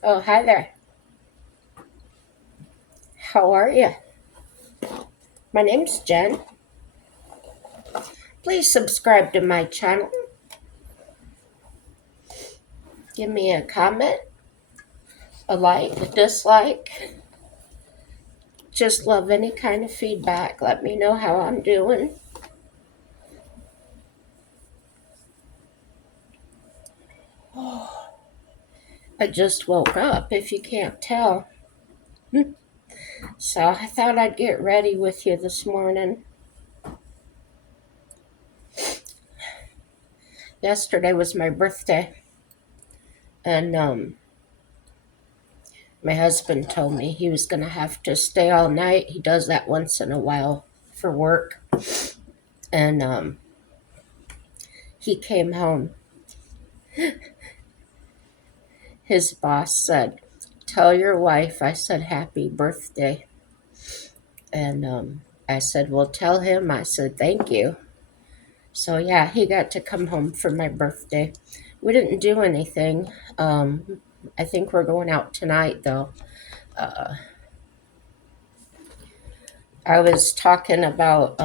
Oh, hi there. How are you? My name's Jen. Please subscribe to my channel. Give me a comment, a like, a dislike. Just love any kind of feedback. Let me know how I'm doing. I just woke up, if you can't tell. So I thought I'd get ready with you this morning. Yesterday was my birthday, and my husband told me he was going to have to stay all night. He does that once in a while for work. And he came home. His boss said, "Tell your wife I said happy birthday." And I said, "Well, tell him I said thank you." So, yeah, he got to come home for my birthday. We didn't do anything. I think we're going out tonight, though. Uh, I was talking about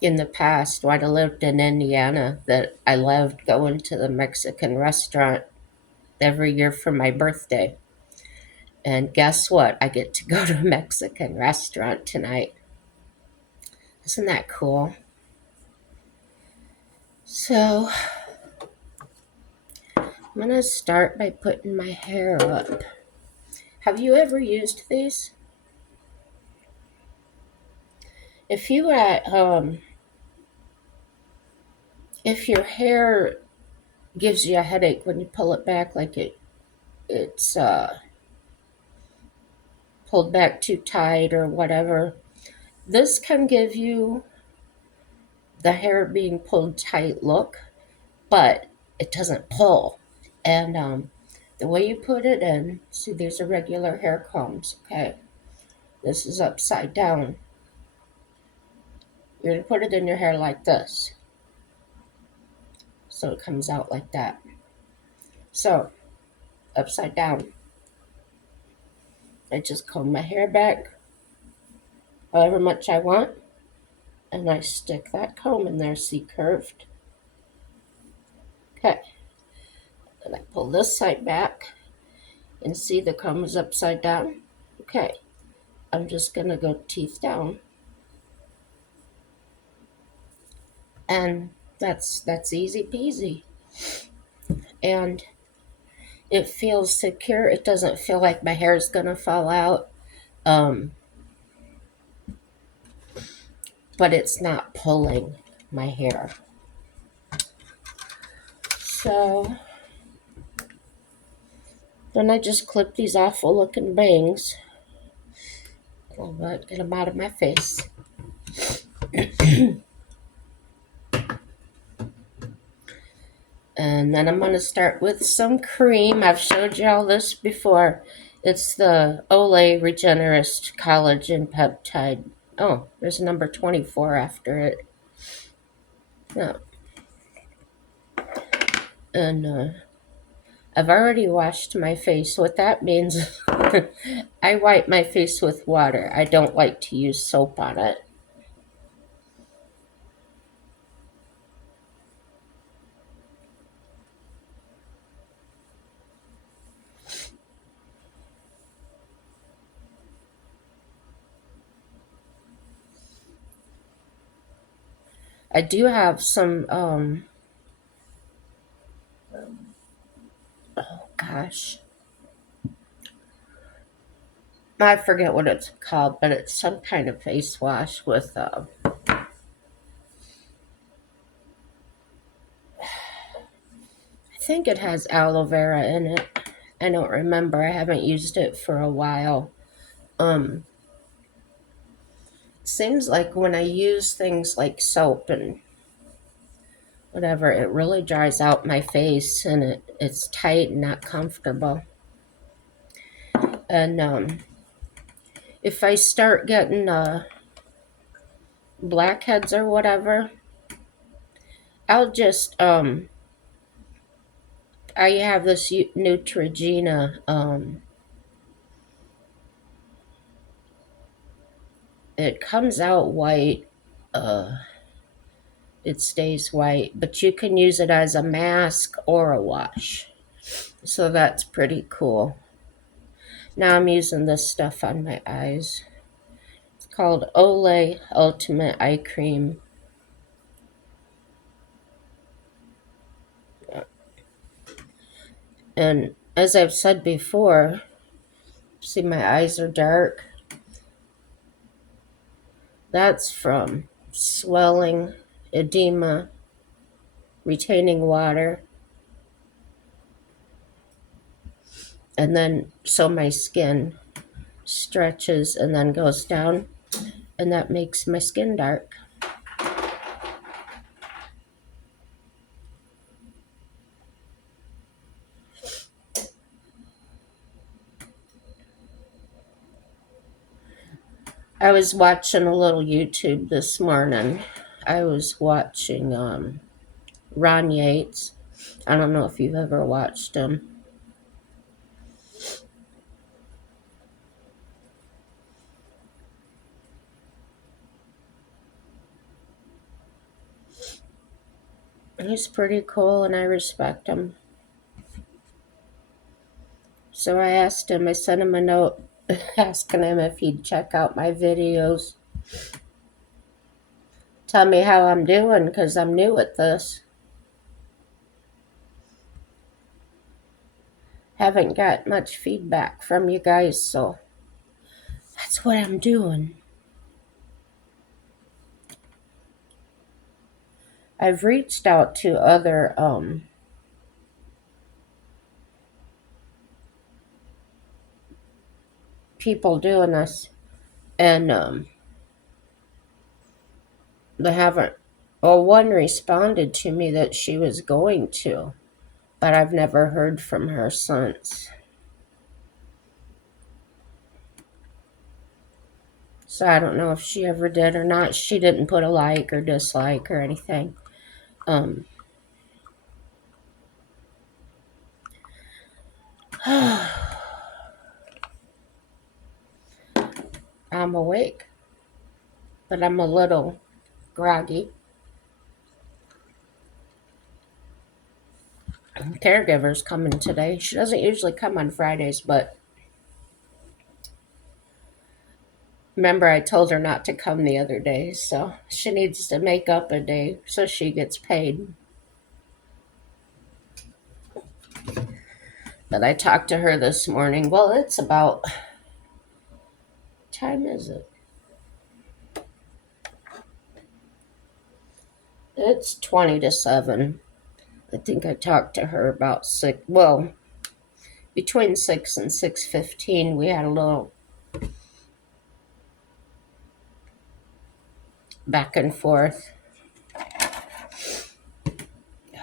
in the past when I lived in Indiana that I loved going to the Mexican restaurant every year for my birthday. And guess what? I get to go to a Mexican restaurant tonight. Isn't that cool? So I'm going to start by putting my hair up. Have you ever used these? If you if your hair gives you a headache when you pull it back, like it's pulled back too tight or whatever, this can give you the hair being pulled tight look, but it doesn't pull. And the way you put it in, see, these are regular hair combs. Okay, this is upside down. You're gonna put it in your hair like this, so it comes out like that. So upside down, I just comb my hair back however much I want, and I stick that comb in there. See, curved. Okay, and I pull this side back, and see the comb is upside down. Okay, I'm just gonna go teeth down, and that's easy peasy, and it feels secure. It doesn't feel like my hair is gonna fall out. Um, but it's not pulling my hair. So then I just clip these awful looking bangs. Get them out of my face. And then I'm going to start with some cream. I've showed you all this before. It's the Olay Regenerist Collagen Peptide. Oh, there's a number 24 after it. Yeah. And I've already washed my face. What that means, I wipe my face with water. I don't like to use soap on it. I do have some, oh gosh, I forget what it's called, but it's some kind of face wash with, I think it has aloe vera in it. I don't remember. I haven't used it for a while. Um, Seems like when I use things like soap and whatever, it really dries out my face and it's tight and not comfortable. And if I start getting blackheads or whatever, I'll just I have this Neutrogena. It comes out white. Uh, it stays white, but you can use it as a mask or a wash. So that's pretty cool. Now I'm using this stuff on my eyes. It's called Olay Ultimate Eye Cream. And as I've said before, see my eyes are dark. That's from swelling, edema, retaining water. And then so my skin stretches and then goes down, and that makes my skin dark. I was watching a little YouTube this morning. I was watching Ron Yates. I don't know if you've ever watched him. He's pretty cool and I respect him. So I asked him, I sent him a note asking him if he'd check out my videos. Tell me how I'm doing because I'm new at this. Haven't got much feedback from you guys, so that's what I'm doing. I've reached out to other people doing this, and they haven't. Well, one responded to me that she was going to, but I've never heard from her since. So I don't know if she ever did or not. She didn't put a like or dislike or anything. Um, I'm awake, but I'm a little groggy. Caregiver's coming today. She doesn't usually come on Fridays, but remember I told her not to come the other day, so she needs to make up a day so she gets paid. But I talked to her this morning. Well, it's about, what time is it? It's 20 to 7. I think I talked to her about 6, well, between 6 and 6:15 we had a little back and forth.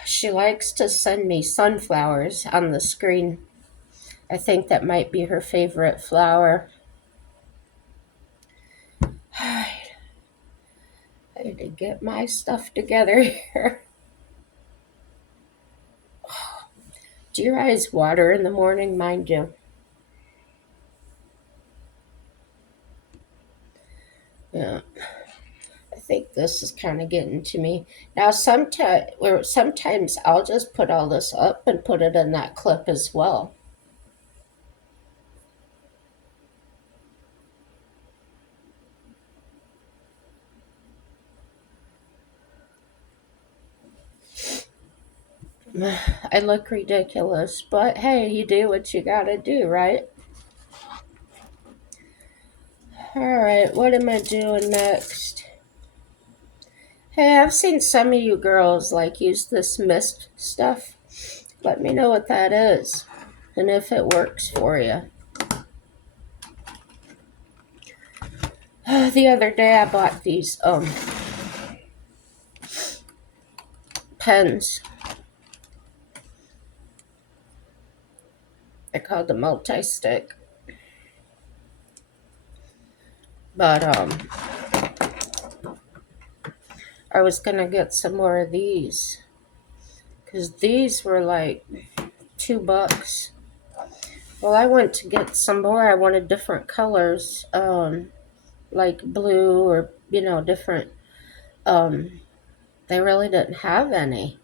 She likes to send me sunflowers on the screen. I think that might be her favorite flower. I need to get my stuff together here. Do your eyes water in the morning? Mine do. Yeah. I think this is kind of getting to me. Now, sometimes I'll just put all this up and put it in that clip as well. I look ridiculous, but hey, you do what you gotta do, right? Alright, what am I doing next? Hey, I've seen some of you girls like use this mist stuff. Let me know what that is and if it works for you. The other day I bought these pens. They're called the multi-stick. But I was gonna get some more of these because these were like $2. Well, I went to get some more. I wanted different colors, like blue or, different. Um, they really didn't have any.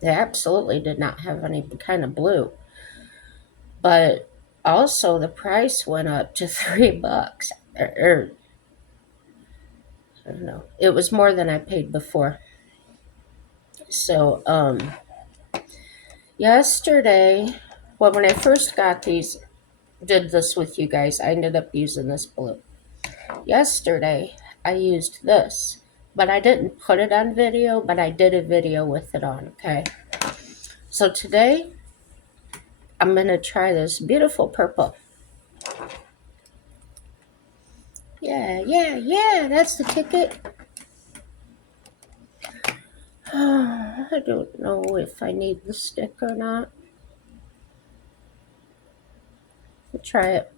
They absolutely did not have any kind of blue. But also the price went up to $3. Or I don't know. It was more than I paid before. So, yesterday, well, when I first got these, did this with you guys, I ended up using this blue. Yesterday, I used this, but I didn't put it on video, but I did a video with it on, okay? So today, I'm going to try this beautiful purple. Yeah, yeah, yeah, that's the ticket. I don't know if I need the stick or not. We'll try it.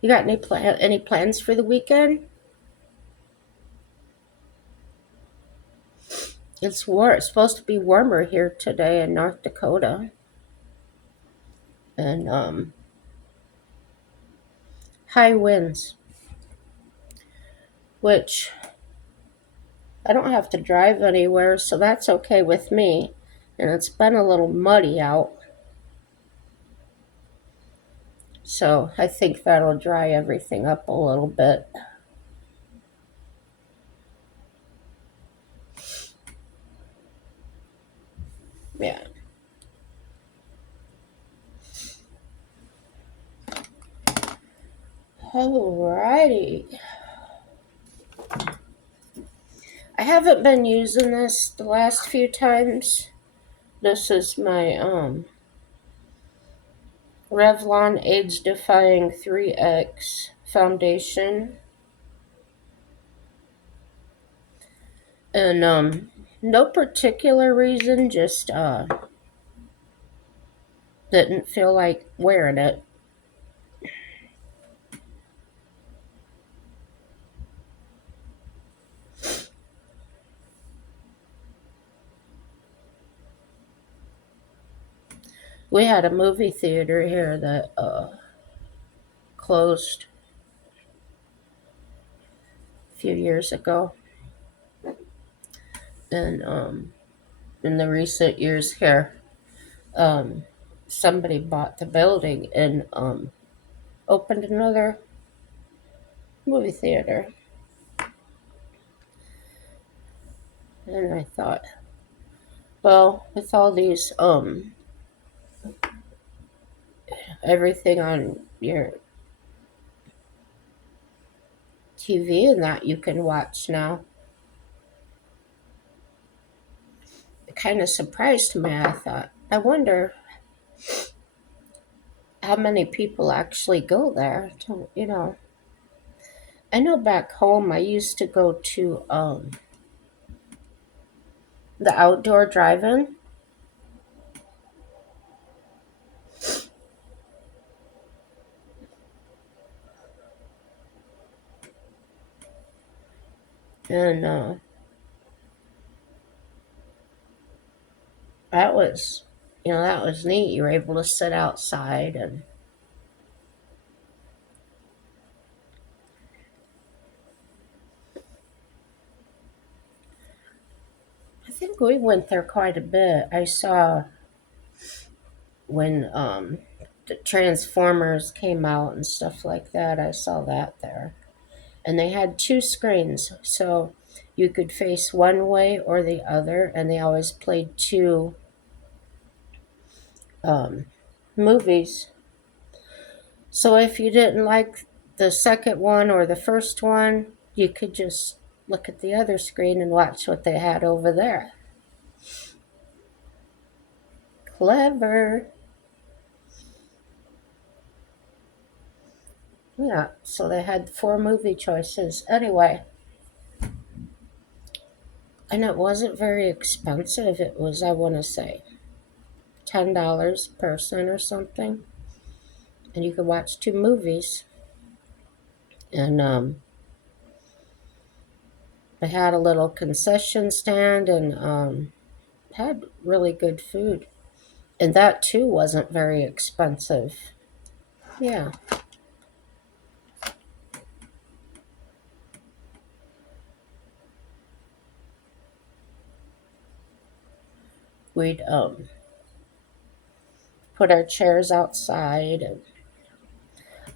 You got any plans for the weekend? It's warm. It's supposed to be warmer here today in North Dakota, and high winds, which I don't have to drive anywhere, so that's okay with me. And it's been a little muddy out, so I think that'll dry everything up a little bit. Yeah. Alrighty. I haven't been using this the last few times. This is my Revlon Age Defying 3X foundation. And no particular reason, just didn't feel like wearing it. We had a movie theater here that closed a few years ago. And in the recent years here, um, somebody bought the building and opened another movie theater. And I thought, well, with all these everything on your TV and that you can watch now, it kind of surprised me. I thought, I wonder how many people actually go there to. I know back home I used to go to the outdoor drive-in. And that was that was neat. You were able to sit outside, and I think we went there quite a bit. I saw when the Transformers came out and stuff like that. I saw that there. And they had two screens, so you could face one way or the other, and they always played two um, movies. So if you didn't like the second one or the first one, you could just look at the other screen and watch what they had over there. Clever. Yeah, so they had four movie choices. Anyway, and it wasn't very expensive. It was, I want to say, $10 a person or something. And you could watch two movies. And They had a little concession stand and had really good food. And that too wasn't very expensive. Yeah. We'd put our chairs outside. And,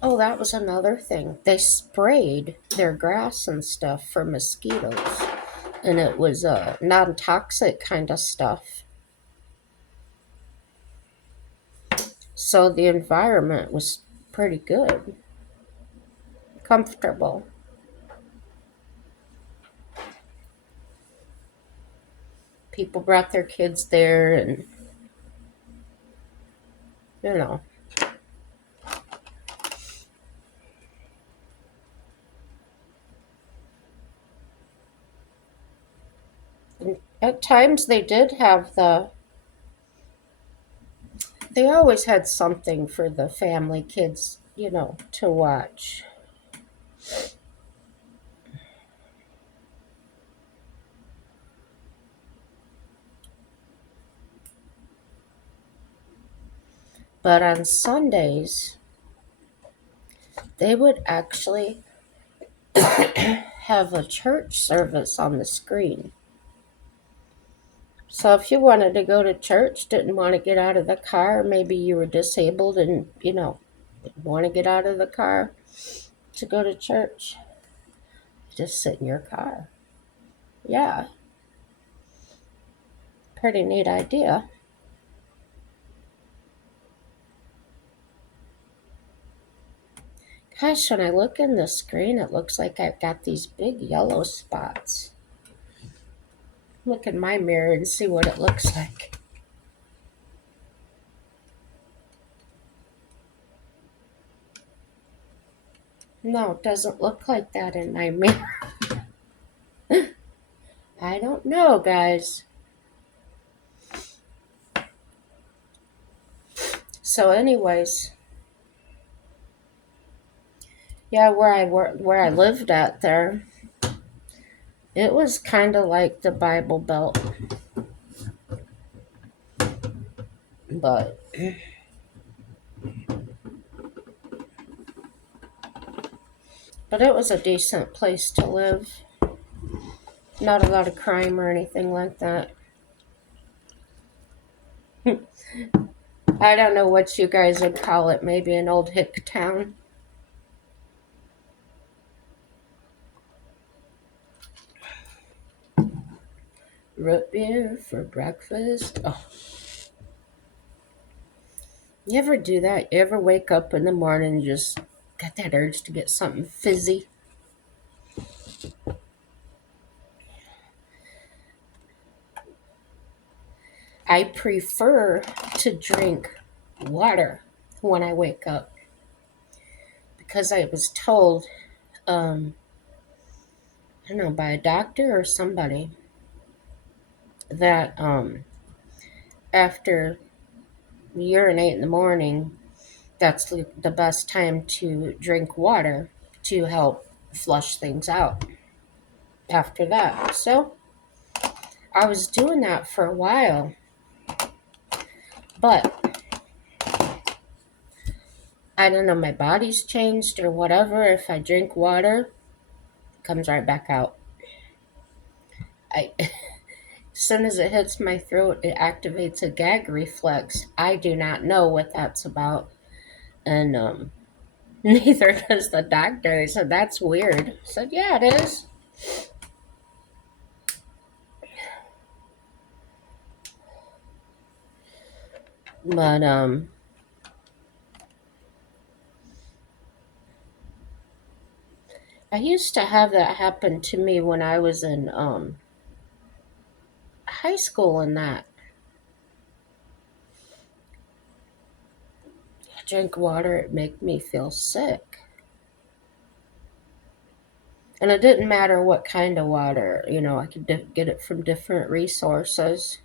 oh, that was another thing. They sprayed their grass and stuff for mosquitoes. And it was non toxic kind of stuff. So the environment was pretty good, comfortable. People brought their kids there, and you know, and at times they did have they always had something for the family kids, to watch. But on Sundays, they would actually have a church service on the screen. So if you wanted to go to church, didn't want to get out of the car, maybe you were disabled and, didn't want to get out of the car to go to church, just sit in your car. Yeah, pretty neat idea. Gosh, when I look in the screen, it looks like I've got these big yellow spots. Look in my mirror and see what it looks like. No, it doesn't look like that in my mirror. I don't know, guys. So, anyways, yeah, where I lived at there, it was kind of like the Bible Belt, but it was a decent place to live. Not a lot of crime or anything like that. I don't know what you guys would call it. Maybe an old hick town. Root beer for breakfast. Oh, you ever do that? You ever wake up in the morning and just got that urge to get something fizzy? I prefer to drink water when I wake up because I was told, um, I don't know, by a doctor or somebody that after you urinate in the morning, that's the best time to drink water to help flush things out after that. So I was doing that for a while, but I don't know, my body's changed or whatever. If I drink water, it comes right back out. As soon as it hits my throat, it activates a gag reflex. I do not know what that's about, and neither does the doctor. He said that's weird. I said, yeah, it is. But I used to have that happen to me when I was in high school, and that I drink water, it make me feel sick. And it didn't matter what kind of water, I could get it from different resources.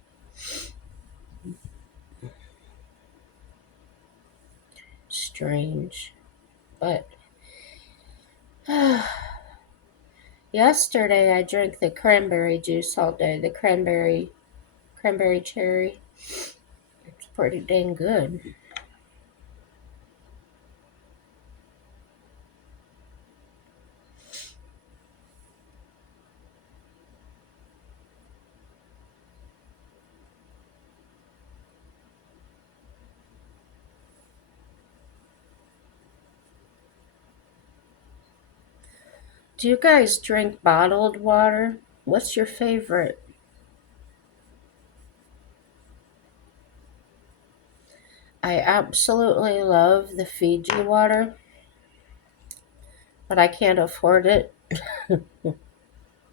Strange. But Yesterday I drank the cranberry juice all day. The cranberry cherry. It's pretty dang good. Do you guys drink bottled water? What's your favorite? I absolutely love the Fiji water, but I can't afford it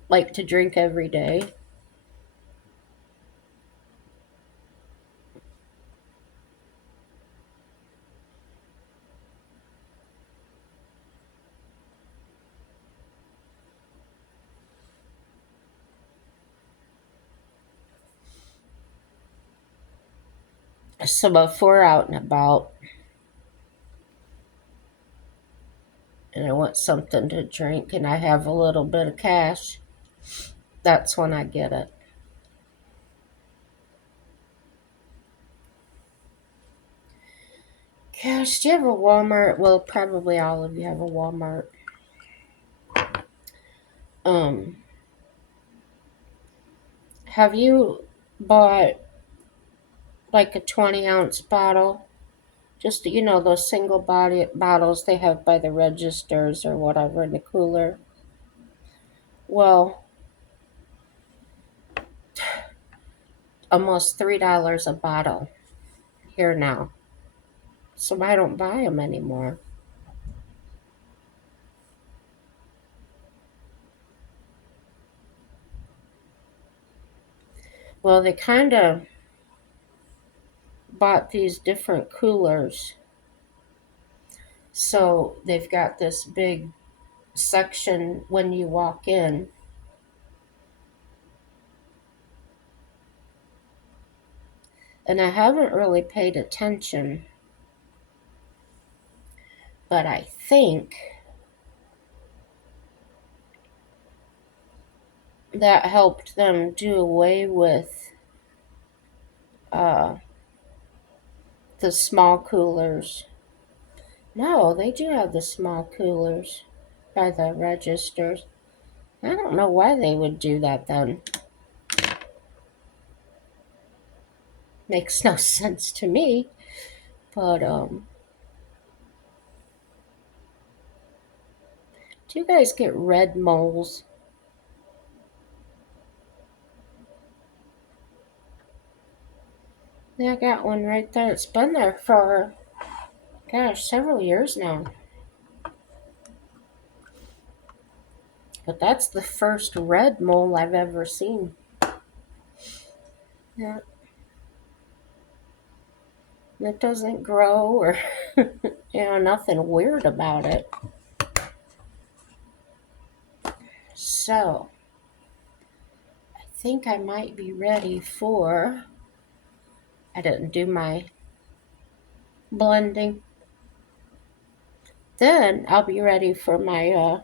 like to drink every day. So before we're out and about and I want something to drink and I have a little bit of cash, that's when I get it. Gosh, do you have a Walmart? Well, probably all of you have a Walmart. Um, have you bought like a 20-ounce bottle? Just, those single body bottles they have by the registers or whatever in the cooler. Well, almost $3 a bottle here now. So I don't buy them anymore. Well, they kind of bought these different coolers. So they've got this big section when you walk in. And I haven't really paid attention, but I think that helped them do away with uh, the small coolers. No, they do have the small coolers by the registers. I don't know why they would do that then. Makes no sense to me. But do you guys get red moles? Yeah, I got one right there. It's been there for, gosh, several years now. But that's the first red mole I've ever seen. Yeah, it doesn't grow or, nothing weird about it. So, I think I might be ready for. I didn't do my blending. Then I'll be ready for my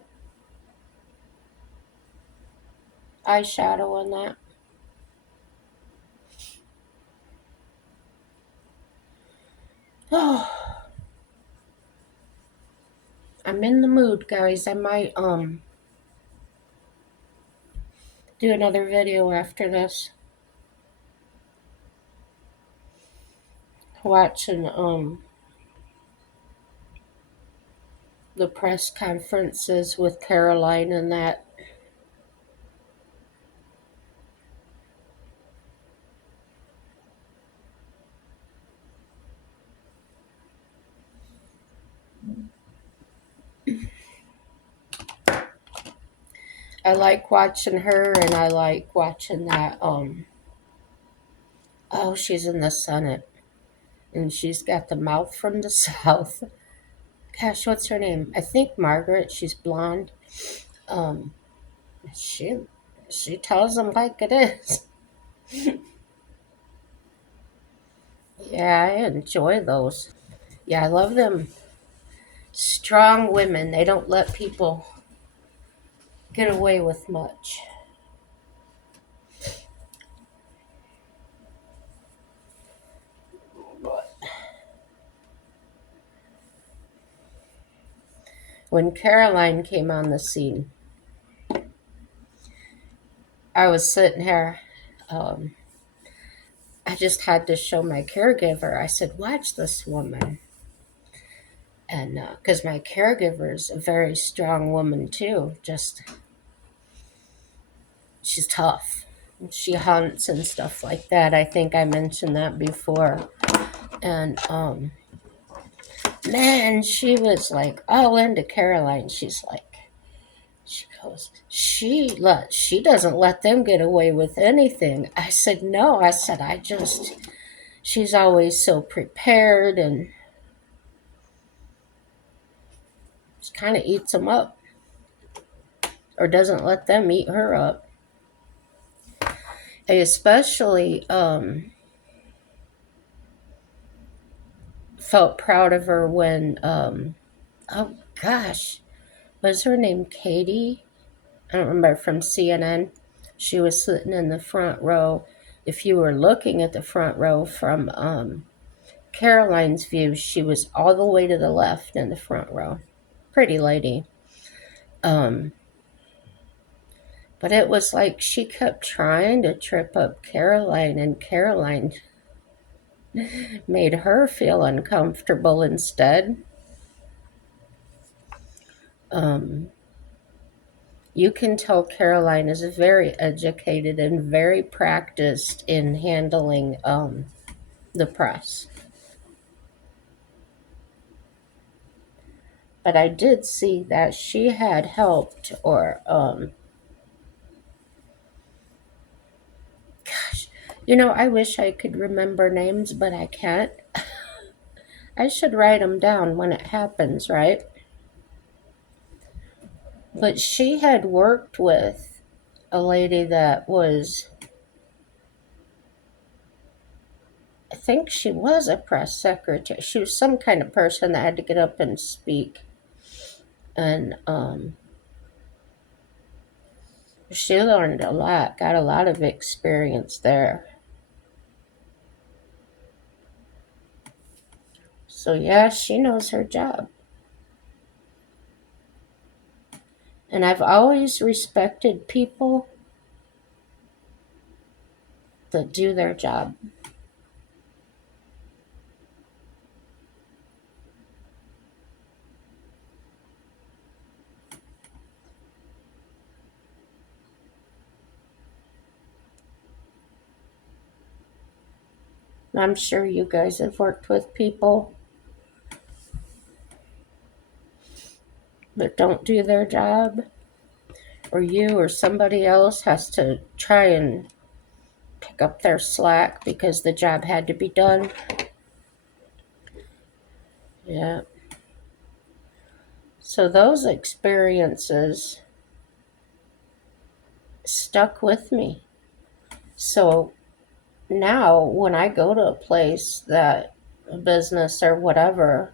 eyeshadow on that. Oh, I'm in the mood, guys. I might do another video after this. Watching the press conferences with Caroline and that. I like watching her and I like watching that oh, she's in the Senate and she's got the mouth from the South. Gosh, what's her name? I think Margaret. She's blonde. Um, she she tells them like it is. Yeah, I enjoy those. Yeah, I love them. Strong women. They don't let people get away with much. But when Caroline came on the scene, I was sitting here. Um, I just had to show my caregiver. I said, "Watch this woman," and because my caregiver is a very strong woman too. Just she's tough. She hunts and stuff like that. I think I mentioned that before. And man, she was like all into Caroline. She goes, she doesn't let them get away with anything. I said, no. I said, she's always so prepared, and she kind of eats them up, or doesn't let them eat her up. I especially felt proud of her when oh gosh, was her name Katie? I don't remember, from CNN. She was sitting in the front row. If you were looking at the front row from Caroline's view, she was all the way to the left in the front row. Pretty lady. Um, but it was like she kept trying to trip up Caroline, and Caroline made her feel uncomfortable instead. Um, you can tell Caroline is very educated and very practiced in handling the press. But I did see that she had helped, or gosh, I wish I could remember names, but I can't. I should write them down when it happens, right? But she had worked with a lady that was, I think she was a press secretary. She was some kind of person that had to get up and speak. And she learned a lot, got a lot of experience there. So, yeah, she knows her job. And I've always respected people that do their job. I'm sure you guys have worked with people that don't do their job, or you or somebody else has to try and pick up their slack because the job had to be done. Yeah. So those experiences stuck with me. So now when I go to a place, that a business or whatever,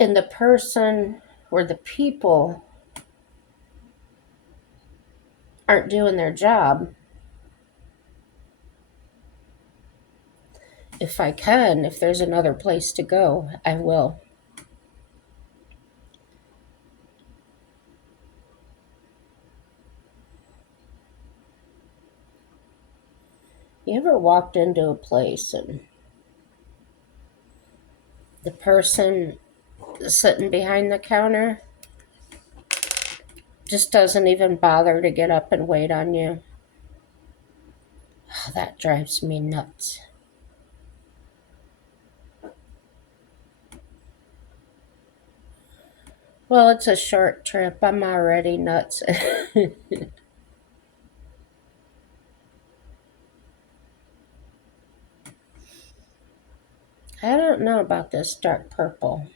and the person or the people aren't doing their job, if I can, if there's another place to go, I will. You ever walked into a place and the person sitting behind the counter just doesn't even bother to get up and wait on you? Oh, that drives me nuts. Well, it's a short trip. I'm already nuts. I don't know about this dark purple.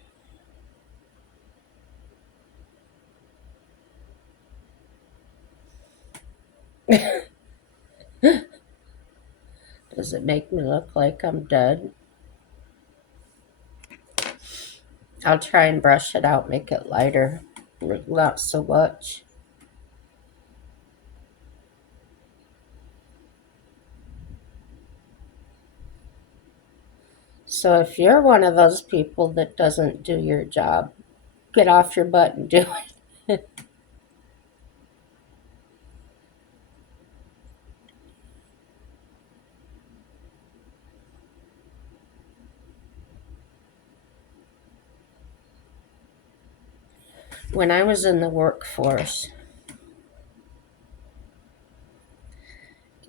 Does it make me look like I'm dead? I'll try and brush it out, make it lighter, not so much. So if you're one of those people that doesn't do your job, get off your butt and do it. When I was in the workforce,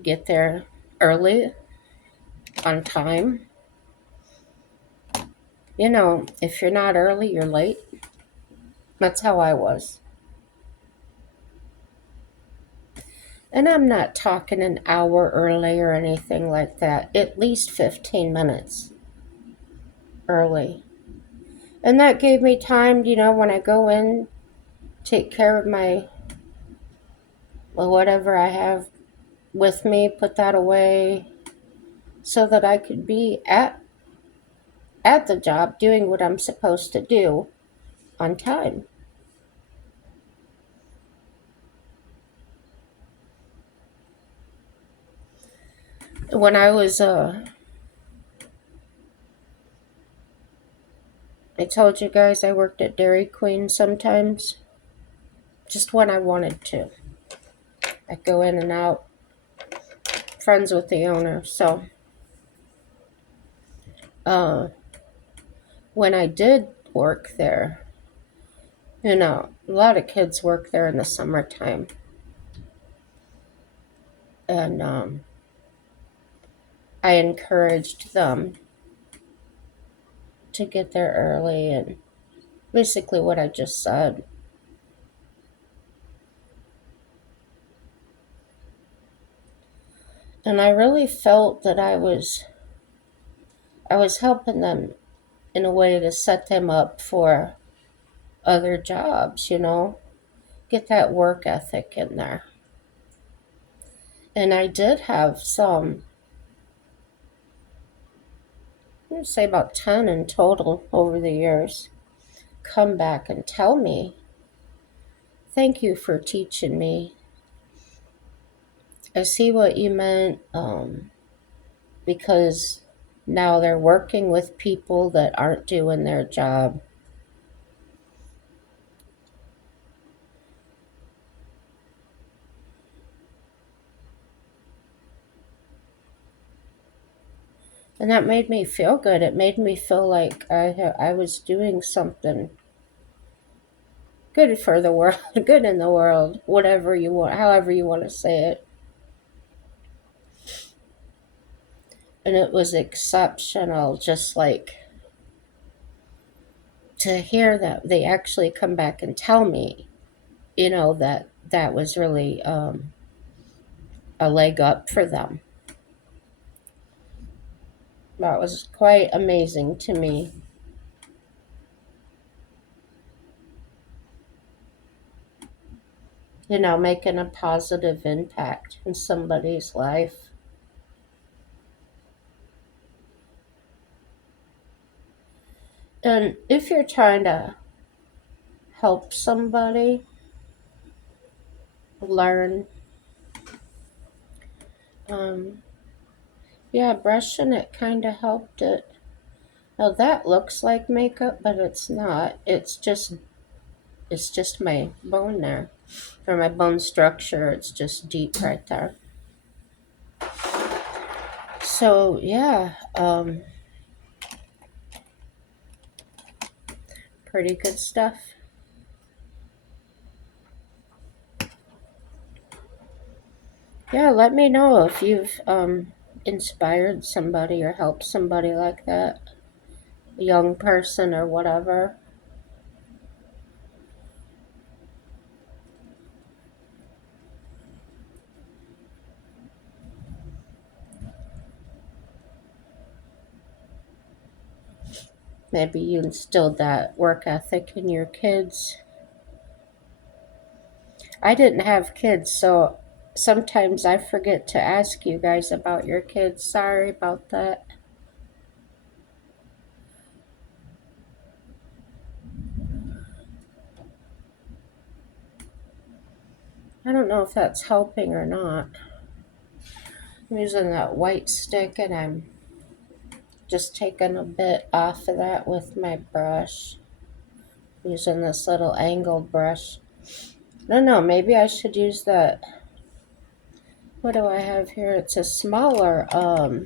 get there early, on time. If you're not early, you're late. That's how I was. And I'm not talking an hour early or anything like that. At least 15 minutes early. And that gave me time, when I go in, take care of my, well, whatever I have with me, put that away so that I could be at the job doing what I'm supposed to do on time. When I told you guys I worked at Dairy Queen sometimes, just when I wanted to. I go in and out, friends with the owner. So, uh, when I did work there, a lot of kids work there in the summertime. And I encouraged them to get there early and basically what I just said. And I really felt that I was helping them in a way to set them up for other jobs, get that work ethic in there. And I did have some, I'd say about 10 in total over the years, come back and tell me, thank you for teaching me. I see what you meant, because now they're working with people that aren't doing their job. And that made me feel good. It made me feel like I was doing something good for the world, good in the world, whatever you want, however you want to say it. And it was exceptional, just like to hear that they actually come back and tell me, that was really a leg up for them. That was quite amazing to me. Making a positive impact in somebody's life. And if you're trying to help somebody learn, um, yeah, brushing it kind of helped it. Now that looks like makeup, but it's not. It's just my bone there. For my bone structure, it's just deep right there. So yeah, pretty good stuff. Yeah, let me know if you've inspired somebody or helped somebody like that, a young person or whatever. Maybe you instilled that work ethic in your kids. I didn't have kids, so sometimes I forget to ask you guys about your kids. Sorry about that. I don't know if that's helping or not. I'm using that white stick and I'm just taking a bit off of that with my brush. Using this little angled brush. I don't know, maybe I should use that. What do I have here? It's a smaller, I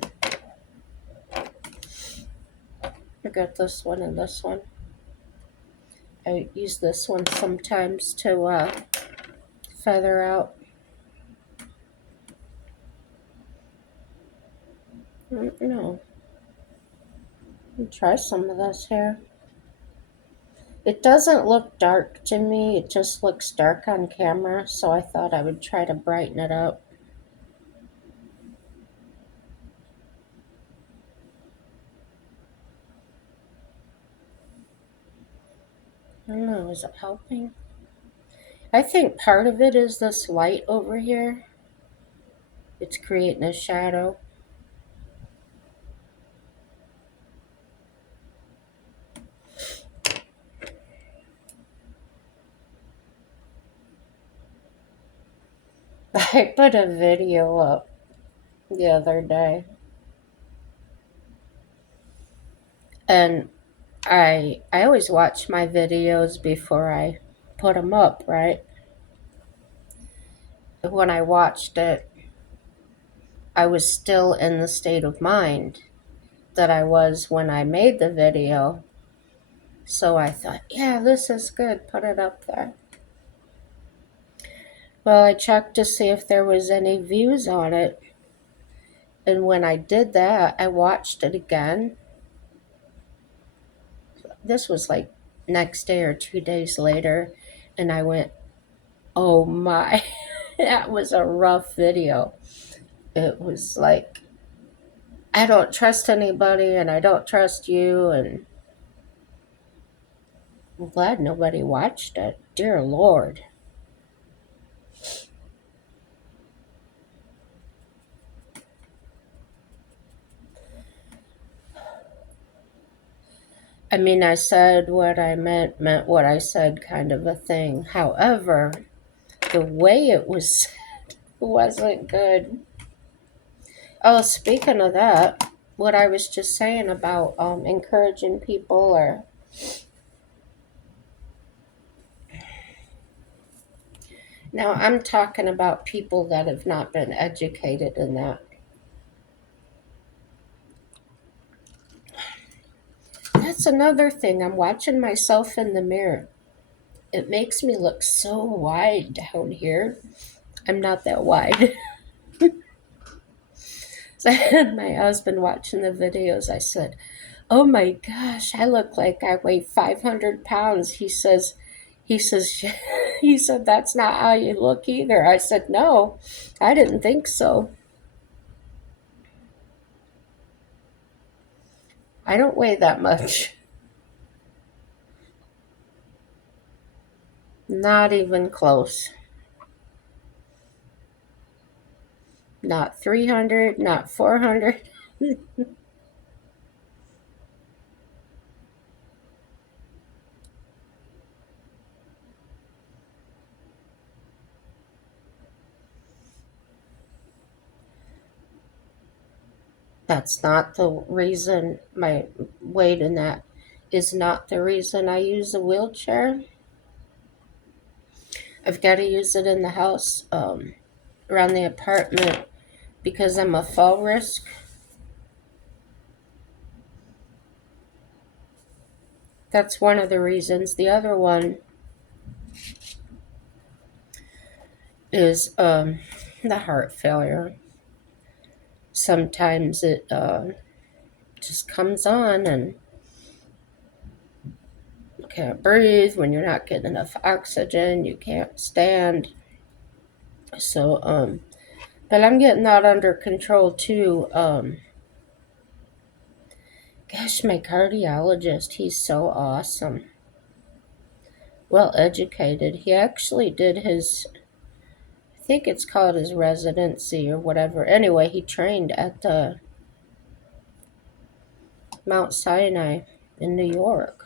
got this one and this one. I use this one sometimes to feather out. No. Try some of this here. It doesn't look dark to me, it just looks dark on camera, so I thought I would try to brighten it up. I don't know, is it helping? I think part of it is this light over here. It's creating a shadow. I put a video up the other day, and I always watch my videos before I put them up, right? When I watched it, I was still in the state of mind that I was when I made the video. So I thought, yeah, this is good, put it up there. Well, I checked to see if there was any views on it. And when I did that, I watched it again. This was like next day or 2 days later. And I went, oh my, that was a rough video. It was like, I don't trust anybody and I don't trust you. And I'm glad nobody watched it. Dear Lord. I mean, I said what I meant what I said, kind of a thing. However, the way it was said wasn't good. Oh, speaking of that, what I was just saying about encouraging people, or now I'm talking about people that have not been educated in that. That's another thing. I'm watching myself in the mirror. It makes me look so wide down here. I'm not that wide. So I had my husband watching the videos. I said, oh my gosh, I look like I weigh 500 pounds. He says, he said, that's not how you look either. I said, no, I didn't think so. I don't weigh that much. Not even close. Not 300, not 400. That's not the reason. My weight in that is not the reason I use a wheelchair. I've got to use it in the house, around the apartment, because I'm a fall risk. That's one of the reasons. The other one is the heart failure. Sometimes it just comes on and you can't breathe when you're not getting enough oxygen. You can't stand. So, but I'm getting that under control too. Gosh, my cardiologist, he's so awesome. Well educated. He actually did his, I think it's called his residency or whatever. Anyway, he trained at the Mount Sinai in New York.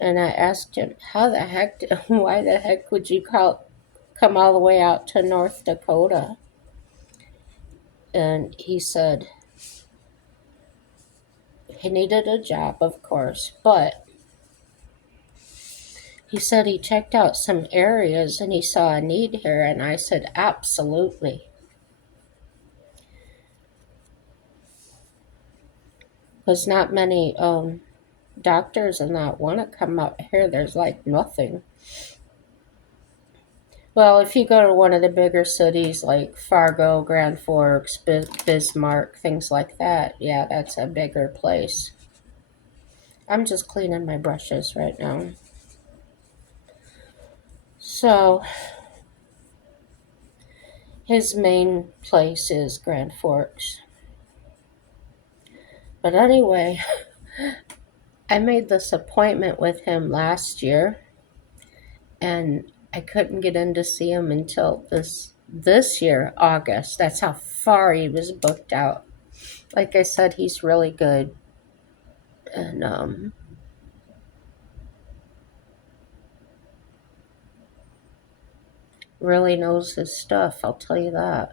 And I asked him, how the heck, why the heck would you come all the way out to North Dakota. And he said he needed a job, of course, but he said he checked out some areas and he saw a need here. And I said, absolutely. Because not many doctors and that want to come out here. There's like nothing. Well, if you go to one of the bigger cities like Fargo, Grand Forks, Bismarck, things like that, yeah, that's a bigger place. I'm just cleaning my brushes right now. So, his main place is Grand Forks. But anyway, I made this appointment with him last year, and I couldn't get in to see him until this year, August. That's how far he was booked out. Like I said, he's really good, and really knows his stuff. I'll tell you that.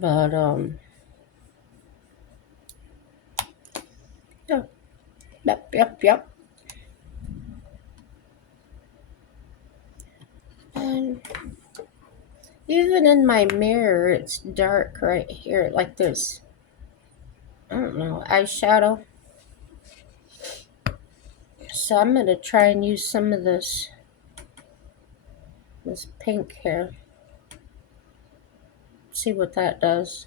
But yeah, yep. And even in my mirror, it's dark right here. Like there's, I don't know, eyeshadow. So I'm gonna try and use some of this pink here. See what that does.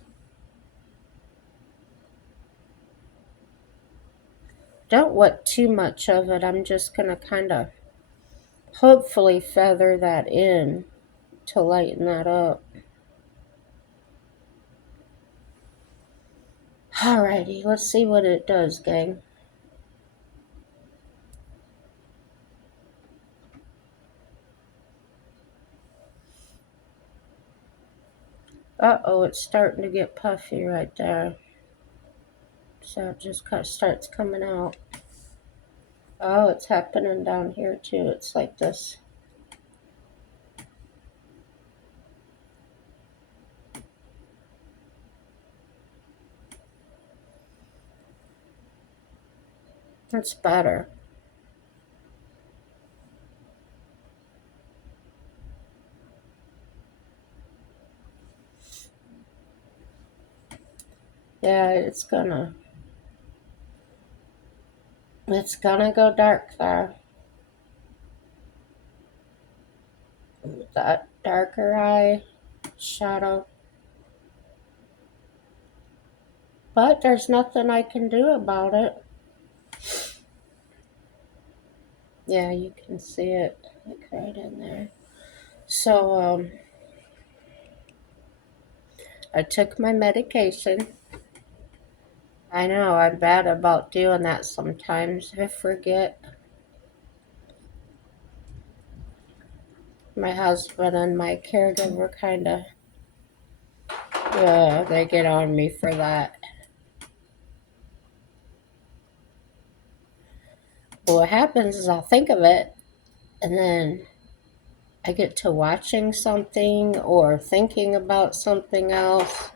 Don't want too much of it. I'm just gonna kind of hopefully feather that in to lighten that up. Alrighty, let's see what it does, gang. Uh-oh, it's starting to get puffy right there. So it just kind of starts coming out. Oh, it's happening down here too. It's like this. That's better. Yeah, it's gonna go dark there. With that darker eye shadow. But there's nothing I can do about it. Yeah, you can see it like right in there. So, I took my medication. I know I'm bad about doing that sometimes. I forget. My husband and my caregiver kind of, they get on me for that. But what happens is I'll think of it, and then I get to watching something or thinking about something else.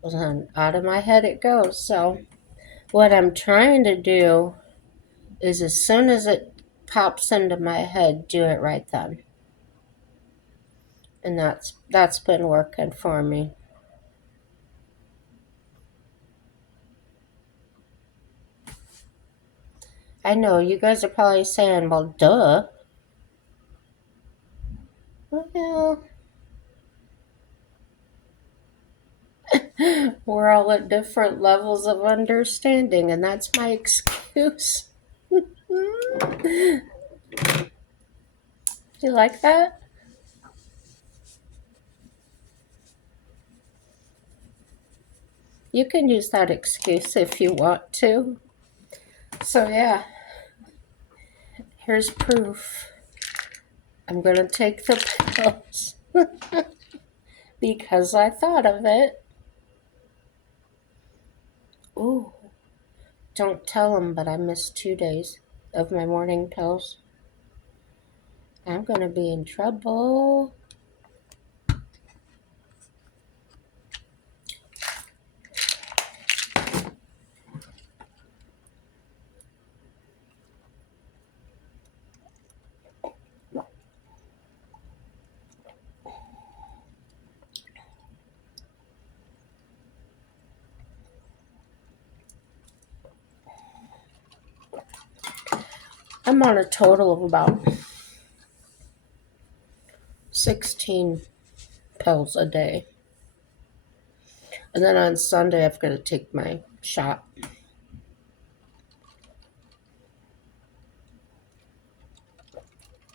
And then out of my head it goes. So, what I'm trying to do is as soon as it pops into my head, do it right then. And that's been working for me. I know you guys are probably saying, well, duh. Well, we're all at different levels of understanding, and that's my excuse. You like that? You can use that excuse if you want to. So, yeah, here's proof. I'm going to take the pills. because I thought of it. Ooh, don't tell him, but I missed 2 days of my morning pills. I'm gonna be in trouble. I'm on a total of about 16 pills a day. And then on Sunday, I've got to take my shot.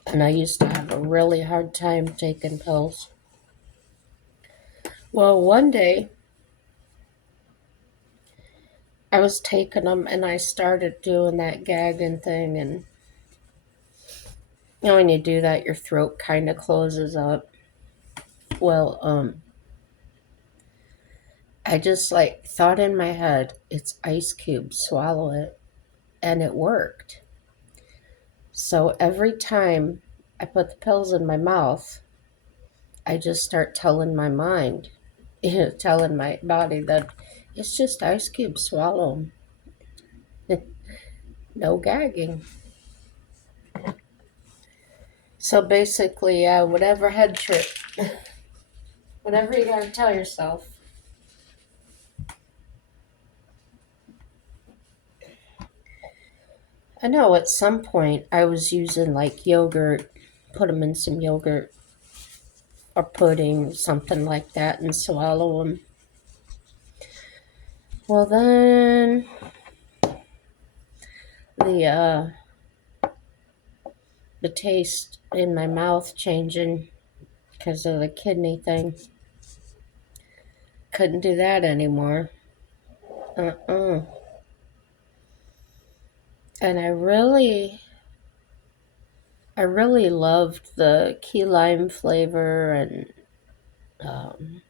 And I used to have a really hard time taking pills. Well, one day I was taking them and I started doing that gagging thing. And when you do that, your throat kind of closes up. Well, I just like thought in my head, it's ice cubes, swallow it. And it worked. So every time I put the pills in my mouth, I just start telling my mind, telling my body that it's just ice cubes, swallow 'em. No gagging. So basically, whatever head trip, whatever you gotta tell yourself. I know at some point I was using like yogurt, put them in some yogurt or pudding, something like that, and swallow them. Well, then the uh, the taste in my mouth changing because of the kidney thing. Couldn't do that anymore. Uh-uh. And I really loved the key lime flavor and um,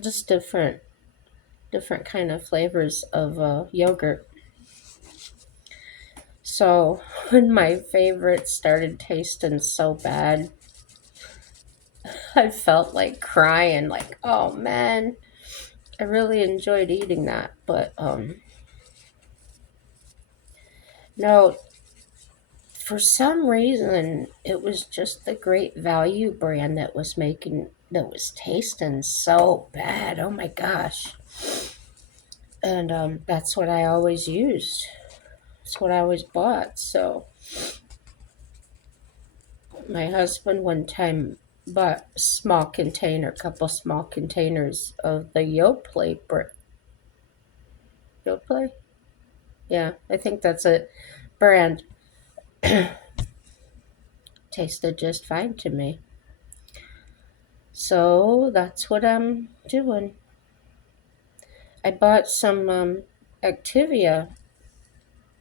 just different kind of flavors of yogurt. So when my favorite started tasting so bad, I felt like crying. Like, oh man, I really enjoyed eating that, but no, for some reason it was just the Great Value brand that was tasting so bad. Oh my gosh. And that's what I always used. That's what I always bought. So my husband one time bought a small container, a couple small containers of the Yoplait Yoplait? Yeah, I think that's it. Brand. Tasted just fine to me. So that's what I'm doing. I bought some Activia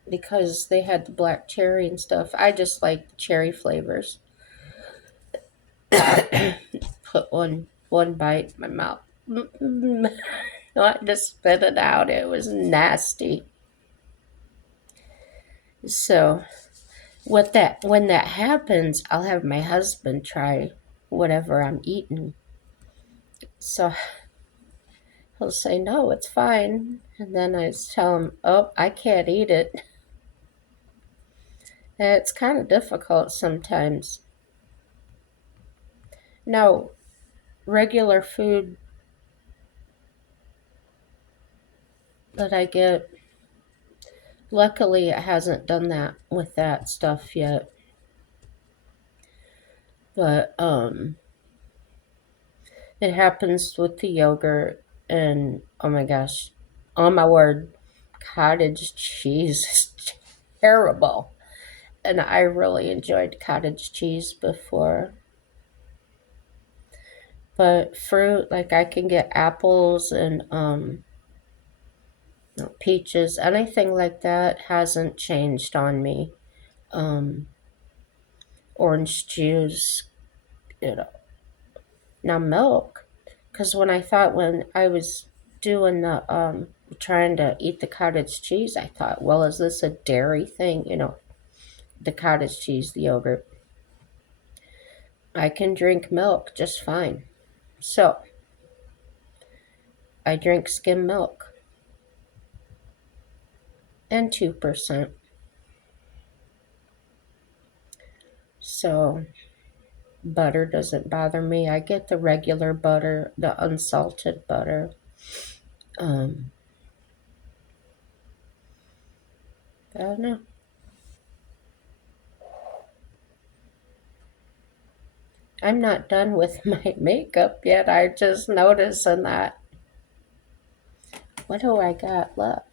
because they had the black cherry and stuff. I just like the cherry flavors. Put one bite in my mouth. I just spit it out. It was nasty. So when that happens, I'll have my husband try whatever I'm eating. So he'll say, "No, it's fine," and then I tell him, "Oh, I can't eat it." And it's kind of difficult sometimes. No, regular food that I get. Luckily, it hasn't done that with that stuff yet. But it happens with the yogurt, and oh my gosh, on my word, cottage cheese is terrible. And I really enjoyed cottage cheese before. But fruit, like I can get apples and peaches, anything like that hasn't changed on me. Um, Orange juice, you know. Now milk. Because when I thought when I was doing the trying to eat the cottage cheese, I thought, well, is this a dairy thing? The cottage cheese, the yogurt. I can drink milk just fine. So I drink skim milk and 2%. So butter doesn't bother me. I get the regular butter, the unsalted butter. Um, I don't know. I'm not done with my makeup yet. I just noticing that. What do I got left?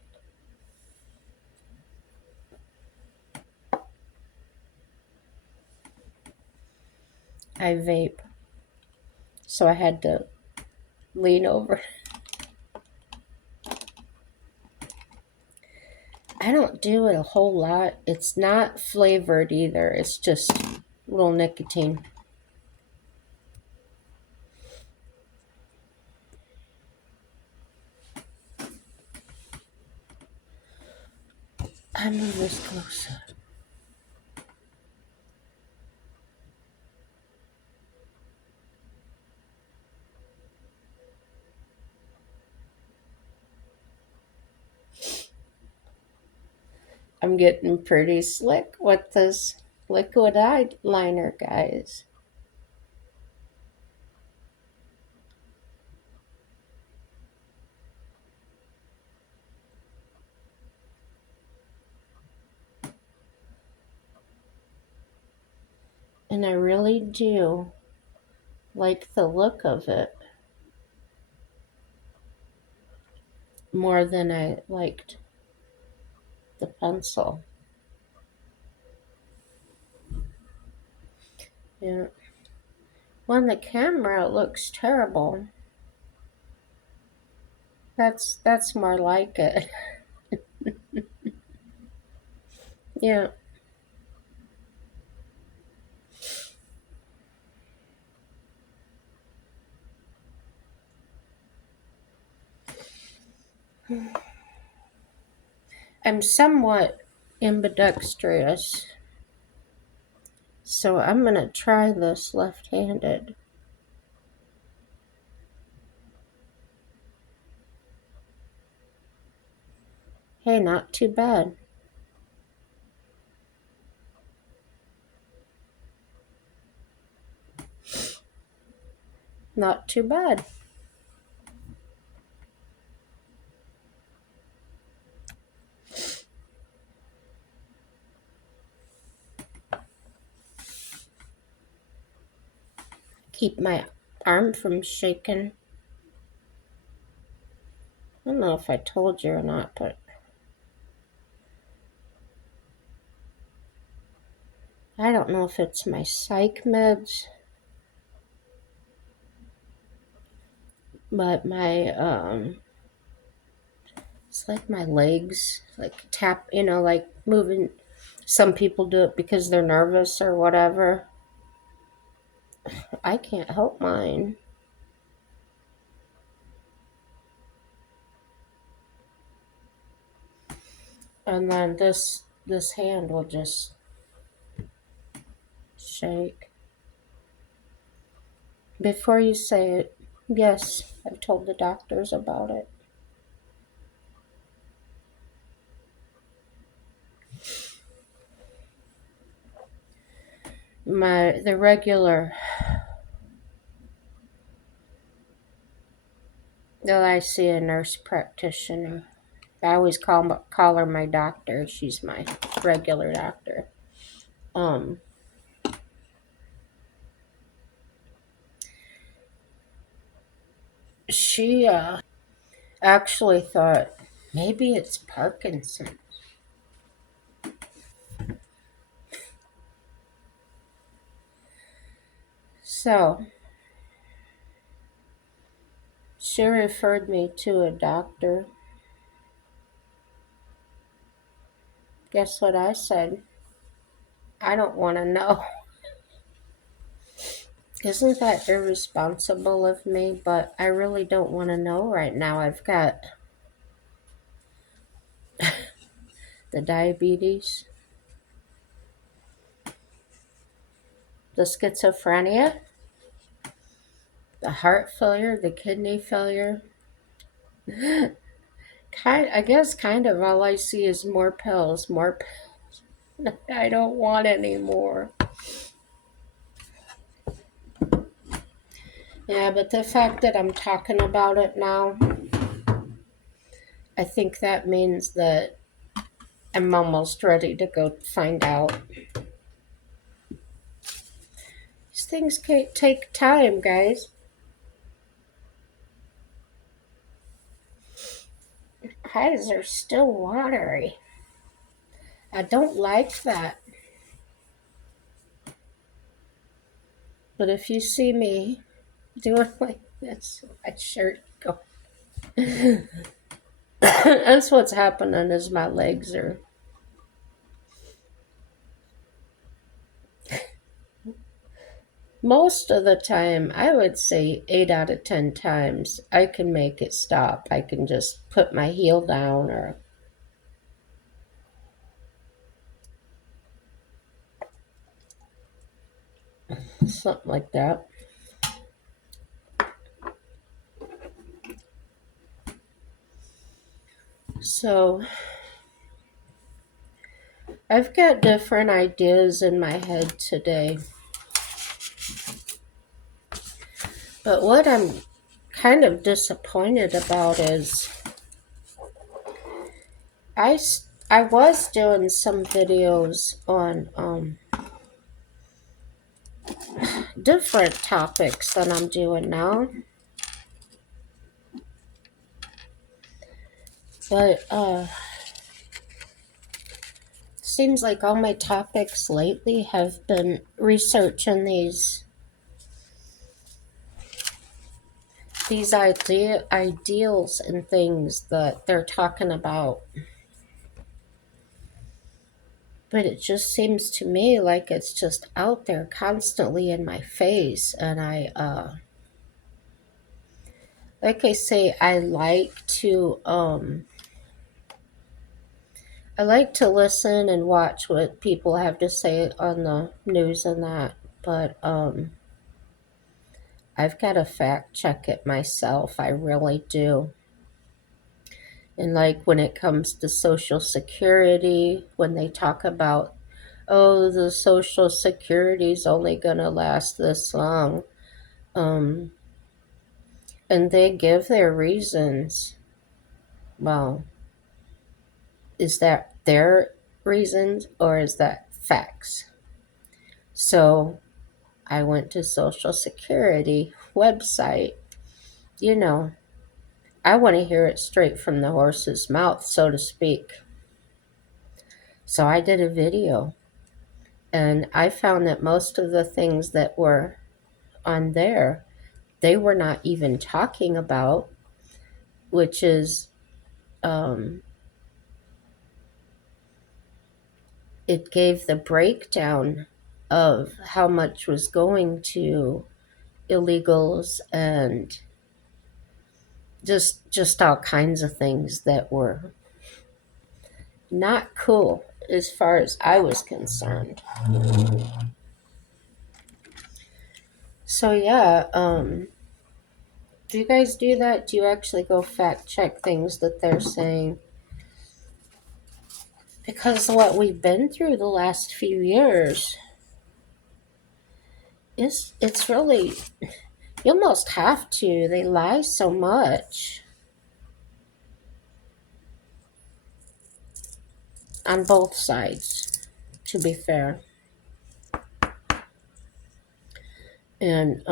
I vape. So I had to lean over. I don't do it a whole lot. It's not flavored either. It's just little nicotine. I move this closer. I'm getting pretty slick with this liquid eyeliner, guys. And I really do like the look of it more than I liked the pencil. Yeah. On the camera, it looks terrible. That's more like it. Yeah. I'm somewhat ambidextrous, so I'm gonna try this left-handed. Hey, not too bad. Not too bad. Keep my arm from shaking. I don't know if I told you or not, but I don't know if it's my psych meds, but my it's like my legs like tap, like moving. Some people do it because they're nervous or whatever. I can't help mine. And then this hand will just shake. Before you say it, yes, I've told the doctors about it. The regular that I see a nurse practitioner. I always call her my doctor. She's my regular doctor. Um, she actually thought maybe it's Parkinson. So she referred me to a doctor. Guess what I said? I don't want to know. Isn't that irresponsible of me? But I really don't want to know right now. I've got the diabetes, the schizophrenia, the heart failure, the kidney failure. I guess kind of all I see is more pills, more pills. I don't want any more. Yeah, but the fact that I'm talking about it now, I think that means that I'm almost ready to go find out. These things take time, guys. Eyes are still watery. I don't like that. But if you see me doing like this, my shirt go. That's what's happening is my legs are. Most of the time, I would say 8 out of 10 times, I can make it stop. I can just put my heel down or something like that. So, I've got different ideas in my head today. But what I'm kind of disappointed about is I was doing some videos on different topics than I'm doing now. But seems like all my topics lately have been researching these ideals and things that they're talking about. But it just seems to me like it's just out there constantly in my face. And like I say, I like to listen and watch what people have to say on the news and that. But I've got to fact check it myself. I really do. And like when it comes to Social Security, when they talk about, oh, the Social Security's only going to last this long, um, and they give their reasons. Well, is that their reasons or is that facts? So I went to Social Security website. You know, I want to hear it straight from the horse's mouth, so to speak. So I did a video and I found that most of the things that were on there, they were not even talking about, which is um, it gave the breakdown of how much was going to illegals and just all kinds of things that were not cool as far as I was concerned. So yeah, do you guys do that? Do you actually go fact check things that they're saying? Because what we've been through the last few years is it's really you almost have to. They lie so much on both sides, to be fair. And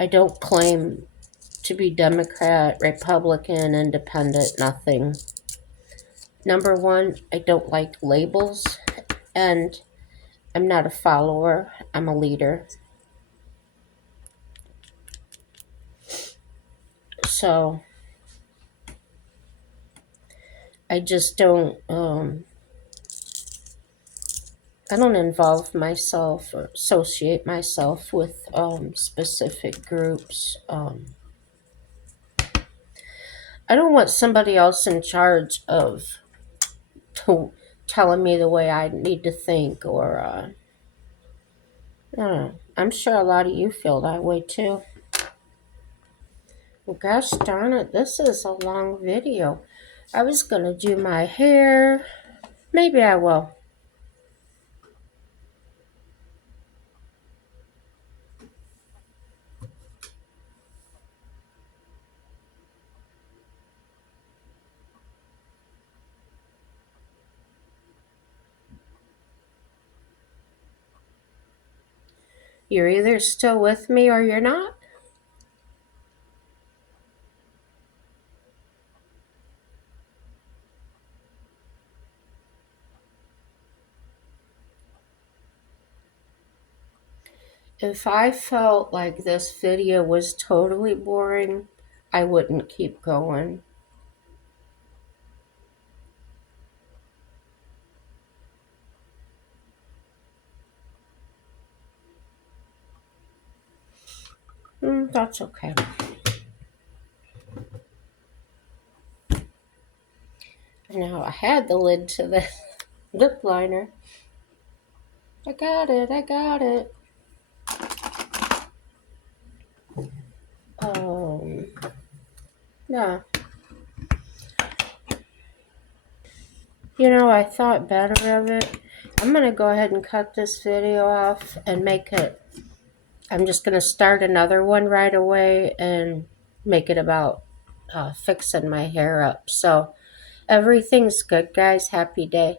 I don't claim to be Democrat, Republican, Independent, nothing. Number one, I don't like labels, and I'm not a follower, I'm a leader. So I just don't I don't involve myself or associate myself with specific groups. I don't want somebody else in charge of to, telling me the way I need to think, or I don't know. I'm sure a lot of you feel that way too. Well, gosh darn it, this is a long video. I was gonna do my hair. Maybe I will. You're either still with me or you're not. If I felt like this video was totally boring, I wouldn't keep going. That's okay. Now I had the lid to the lip liner. I got it. I got it. Yeah. I thought better of it. I'm going to go ahead and cut this video off and make it. I'm just going to start another one right away and make it about fixing my hair up. So everything's good, guys. Happy day.